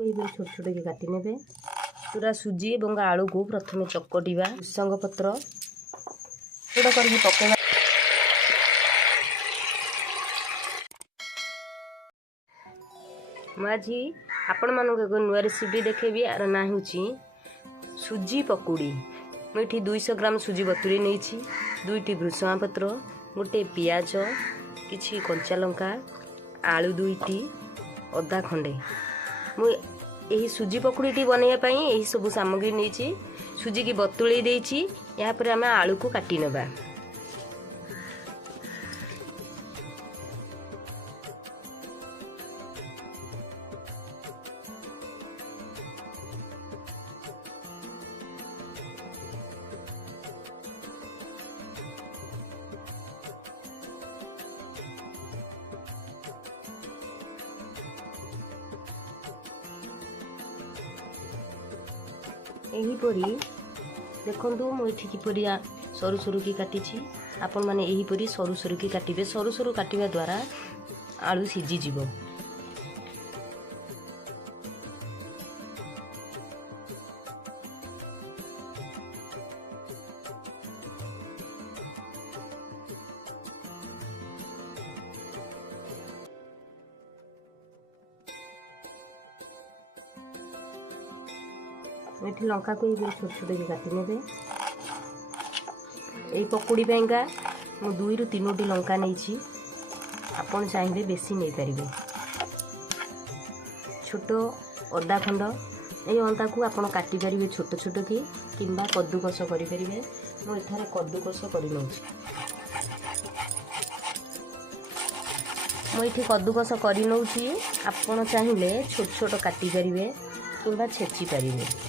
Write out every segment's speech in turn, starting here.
छोट छोट की काटी नेबे। पूरा सुजी और आलू को प्रथम चकटिबा। भृषंग पत्र छोट करके पकेबा। आज आपण मानक एक नुआ रेसिपी देखेबी। आर ना हूँ सुजी पकुड़ी। मुझे 200 ग्राम सुजी बतुरी नहीं, 2टी भृषंगा पत्र, गोटे पियाज, किछि कंचा लंका, आलू 2टी, अदा खंडे। मुझे सुजी पकुड़ी बनवाई यही सब सामग्री नहीं। सुजी की बतुले देछि। या पर आम आलू को काटी नेबा। यहीपरी देखु मुझे किपरि सरु सरु की काटी। आपण मैंने यहीपरी सरु सरु की काटे। सरु सरु काटिबा द्वारा आलू सीझी जीवो। ये लंका को छोट छोट की काटी नेबे। यही पकुड़ी पाइंका मु 2 ରୁ 3टी लंका नहीं। आपन चाहिए बेसी नहीं पारे। छोट अदा खंड ये अंता को आपन काटी पारे छोट छोट की किंबा कद्दूकस करें। मुझे कद्दूकस कर मुझे कद्दूकस कर आपन चाहिए छोट छोट काटी पारे किंबा छेची पारे।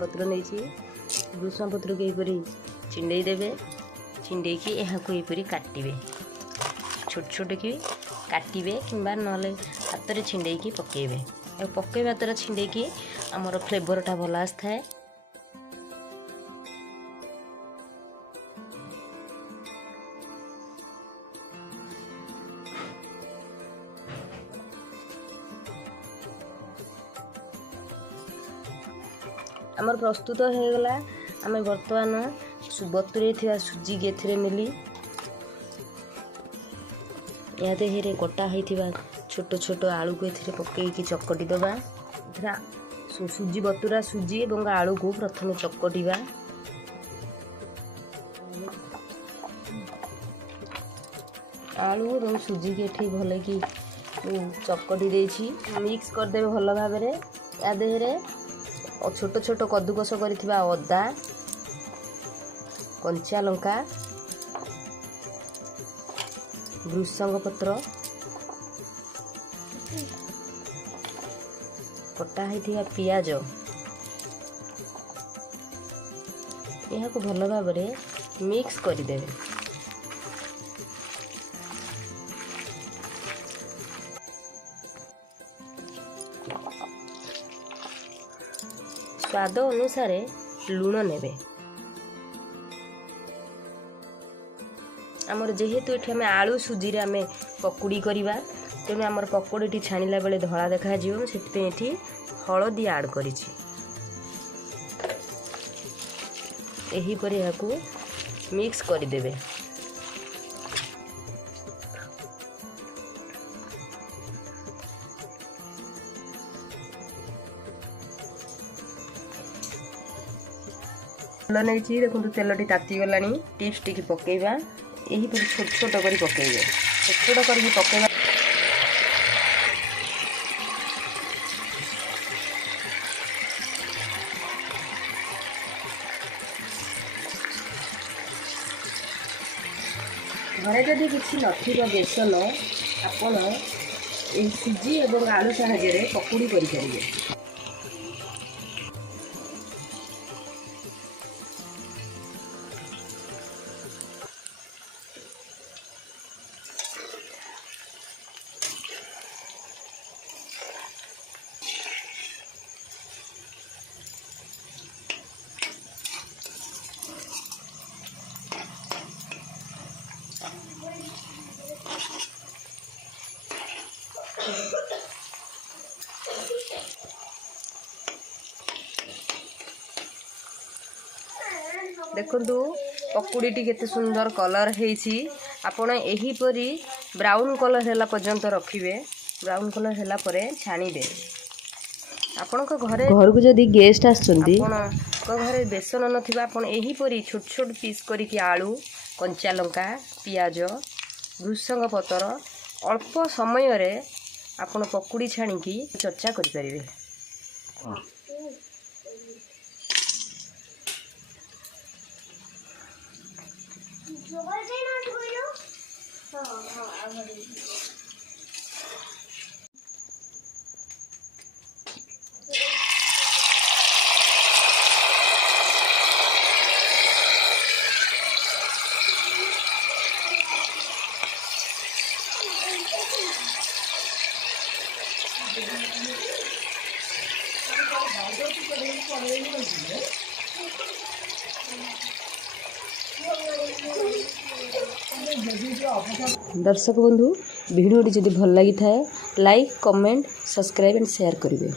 पत्र नहीं भृषंग पत्र को यहीपरी छिंडे देवे। छिंडे की यहीपरी काटे छोट छोट की काटे किंबा नले हाथ में छिंडे की पकेबे। पकेबा द्वारा छिंडे की आमर फ्लेवरटा भल आसता है। आमर प्रस्तुत हो गला। आम बर्तमान बतुरे सुजी के एथिरे मिली या देहरे कटा होइथिबा छोट छोट आलू को एथिरे पकेइकी चकटी दबा। सुजी बतुरा सुजी और आलू को प्रथम चकटिबा। आलू और सुजी के एठी भले की चकटी देछि। मिक्स कर देबे भल भाबरे। या देहरे छोट छोट कद्दूकस करिथिबा अदा, कंचा लंका, भृषंग पत्र, कटा होइथिबा पियाज यह को भल भाव मिक्स करदेवे। स्वाद अनुसार लुण नेबे। आमर जेहेतु ये आम आलू सुजी आम पकुड़ी करवा तेणु आमर पकोड़ी छाणिला बेले धला देखा से हलदी आड करी। मिक्स करदेवे। नहीं देखो तेल ताती गला। टिप्स टी पकेबा यही छोट छोट कर पकेबे। छोट छोट कर पकेबा। घरे जदि किसी नथिबा बेसन आपण सुजी और आलू साहाय्य पकुड़ी करें। देखंतु पकुड़ीटी केते सुंदर कलर हेछि। आपण एहीपरी ब्राउन कलर होला पर्यंत रखिबे। ब्राउन कलर होला परे छाणीबे। आपण को घरे घर को जदी गेस्ट आछंती आपण को घरे बेसन नथिबा आपण एहीपरी छोट छोट पीस करिकि आलू कंचा लंका पियाज भृषंग पतर अल्प समय रे आपण पकुड़ी छाणिकी चर्चा करि परिबे। दर्शक बंधु वीडियोटी जदि भल लगी थाए like comment subscribe and share करेंगे।